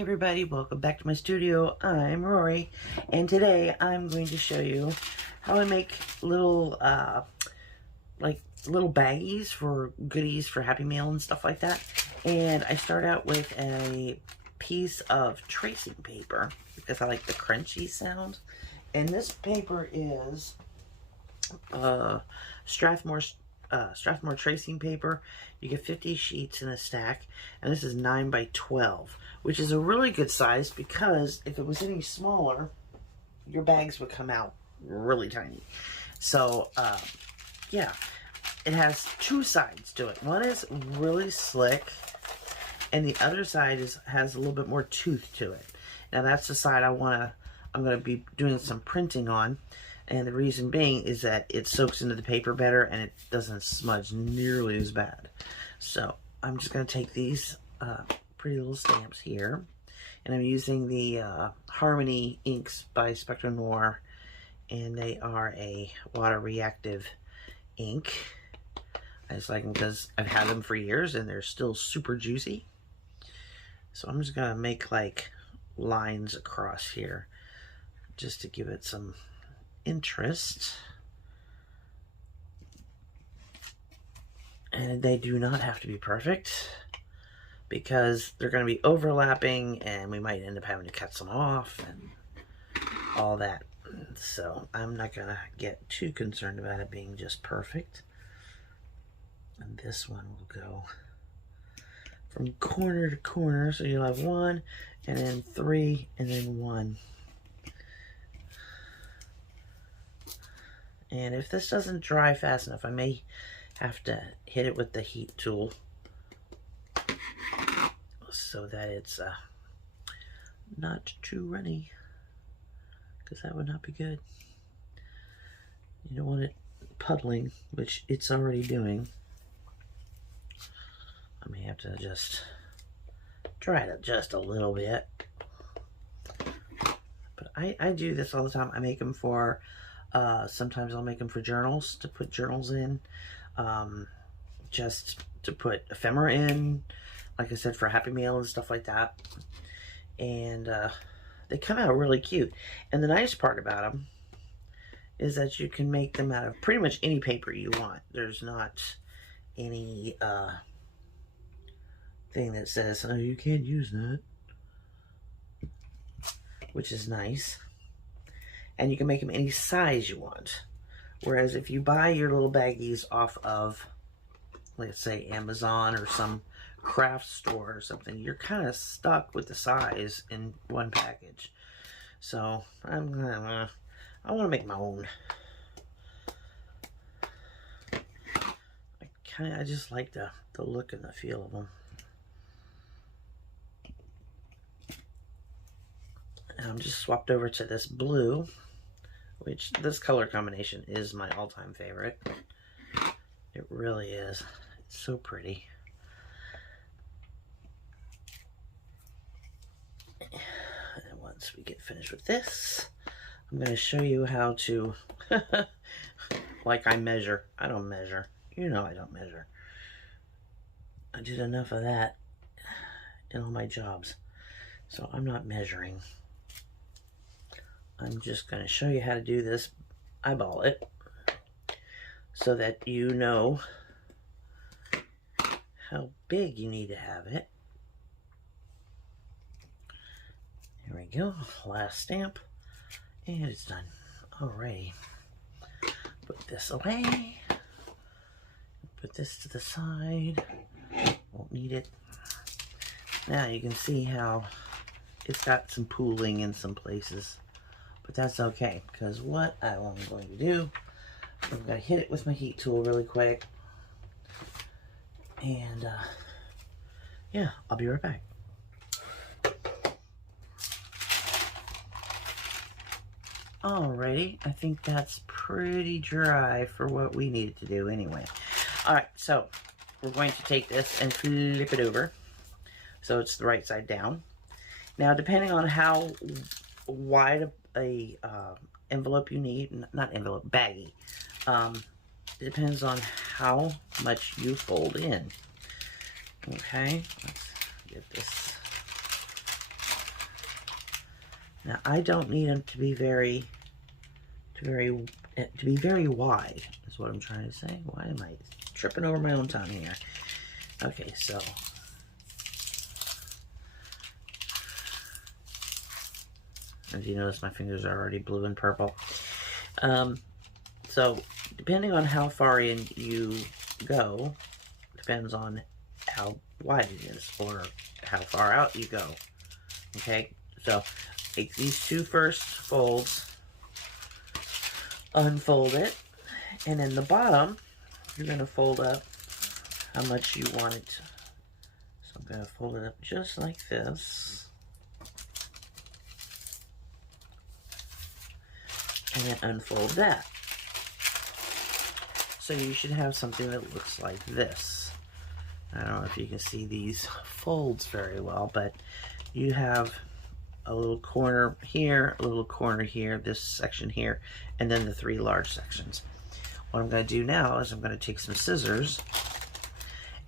Hey everybody, welcome back to my studio. I'm Rory, and today I'm going to show you how I make little, little baggies for goodies for Happy Meal and stuff like that. And I start out with a piece of tracing paper because I like the crunchy sound. And this paper is Strathmore tracing paper. You get 50 sheets in a stack, and this is 9 by 12, which is a really good size because if it was any smaller, your bags would come out really tiny. So, yeah, it has two sides to it. One is really slick, and the other side has a little bit more tooth to it. Now, that's the side I'm going to be doing some printing on. And the reason being is that it soaks into the paper better and it doesn't smudge nearly as bad. So I'm just going to take these pretty little stamps here. And I'm using the Harmony inks by Spectrum Noir. And they are a water reactive ink. I just like them because I've had them for years and they're still super juicy. So I'm just going to make like lines across here just to give it some interest. And they do not have to be perfect because they're going to be overlapping and we might end up having to cut some off and all that. So I'm not going to get too concerned about it being just perfect. And this one will go from corner to corner, so you'll have 1 and then 3 and then 1. And if this doesn't dry fast enough, I may have to hit it with the heat tool so that it's not too runny, because that would not be good. You don't want it puddling, which it's already doing. I may have to just dry it up just a little bit. But I do this all the time. I make them for sometimes I'll make them for journals, to put journals in, just to put ephemera in, like I said, for Happy Meal and stuff like that. And they come out really cute. And the nice part about them is that you can make them out of pretty much any paper you want. There's not any thing that says, oh, you can't use that, which is nice. And you can make them any size you want. Whereas if you buy your little baggies off of, let's say, Amazon or some craft store or something, you're kind of stuck with the size in one package. So I want to make my own. I just like the look and the feel of them. And I'm just swapped over to this blue, which this color combination is my all-time favorite. It really is. It's so pretty. And once we get finished with this, I'm going to show you how to, like I measure. I don't measure. You know I don't measure. I did enough of that in all my jobs, so I'm not measuring. I'm just going to show you how to do this, eyeball it, so that you know how big you need to have it. Here we go, last stamp, and it's done. Alrighty, put this away, put this to the side, won't need it. Now you can see how it's got some pooling in some places. But that's okay, because what I'm going to do, I'm going to hit it with my heat tool really quick. And, yeah, I'll be right back. Alrighty, I think that's pretty dry for what we needed to do anyway. Alright, so we're going to take this and flip it over so it's the right side down. Now, depending on how wide a envelope you need, not envelope, baggie, it depends on how much you fold in. Okay, let's get this Now I don't need them to be very wide, is what I'm trying to say. Why am I tripping over my own tongue here? Okay, so as you notice, my fingers are already blue and purple. So depending on how far in you go, depends on how wide it is or how far out you go. Okay, so take these two first folds, unfold it, and then the bottom, you're going to fold up how much you want it. So I'm going to fold it up just like this. And then unfold that. So you should have something that looks like this. I don't know if you can see these folds very well, but you have a little corner here, a little corner here, this section here, and then the three large sections. What I'm going to do now is I'm going to take some scissors,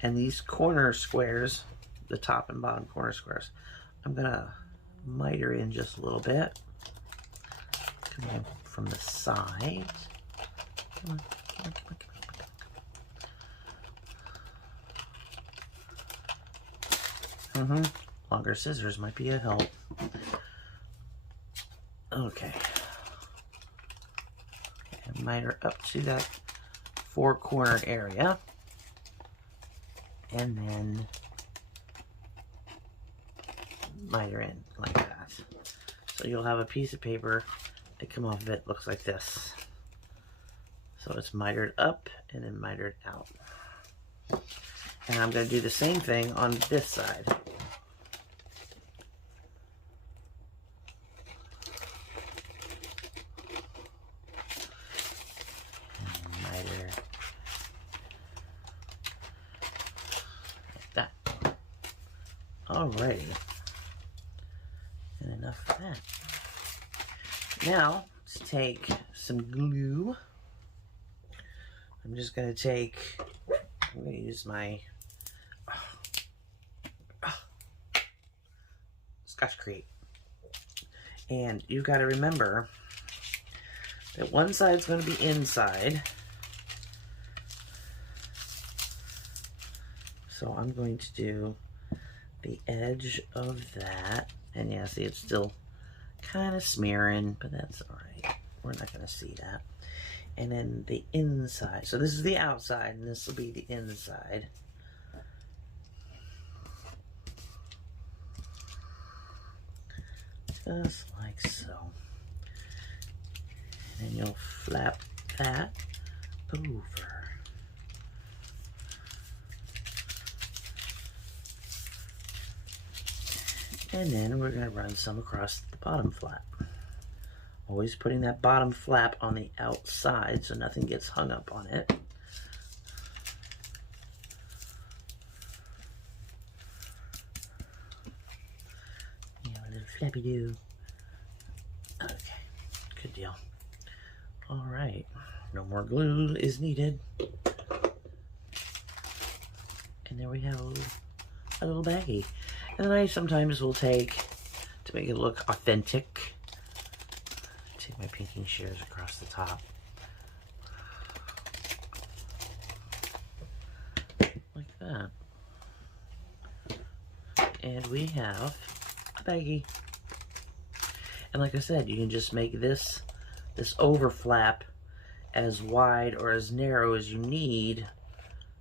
and these corner squares, the top and bottom corner squares, I'm going to miter in just a little bit. Come in from the side. Come on, come on, come on, come on. Longer scissors might be a help. Okay. And miter up to that four corner area. And then miter in like that. So you'll have a piece of paper that come off of it looks like this. So it's mitered up and then mitered out. And I'm going to do the same thing on this side. Miter. Like that. Alrighty. And enough of that. Now, let's take some glue. I'm just going to use my Scotch Crate. And you've got to remember that one side's going to be inside. So I'm going to do the edge of that. And yeah, see, it's still kind of smearing, but that's all right. We're not going to see that. And then the inside. So this is the outside, and this will be the inside. Just like so. And then you'll flap that over. And then we're going to run some across the bottom flap. Always putting that bottom flap on the outside so nothing gets hung up on it. Yeah, a little flappy do. Okay, good deal. All right, no more glue is needed. And there we have a little baggie. And then I sometimes will take, to make it look authentic, take my pinking shears across the top. Like that. And we have a baggie. And like I said, you can just make this over flap as wide or as narrow as you need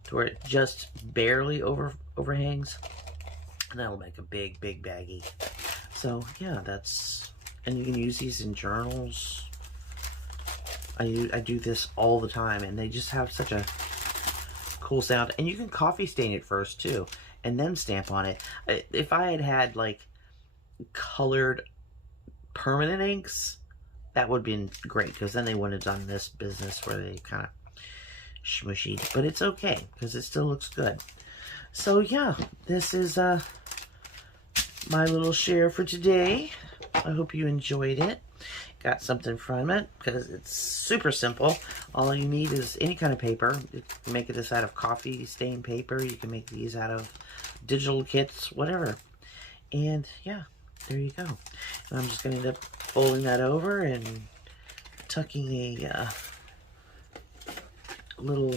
to where it just barely overhangs. And that'll make a big baggie. So yeah, and you can use these in journals. I do this all the time, and they just have such a cool sound. And you can coffee stain it first too, and then stamp on it. If I had like colored permanent inks, that would have been great, because then they wouldn't have done this business where they kind of smushy. But it's okay, because it still looks good. So yeah, this is my little share for today. I hope you enjoyed it. Got something from it, because it's super simple. All you need is any kind of paper. You can make this out of coffee stain paper. You can make these out of digital kits, whatever. And yeah, there you go. And I'm just going to end up folding that over and tucking a little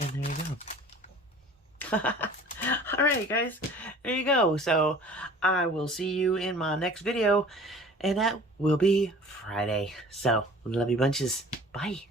and there you go. Alright guys, there you go. So I will see you in my next video, and that will be Friday. So love you bunches. Bye.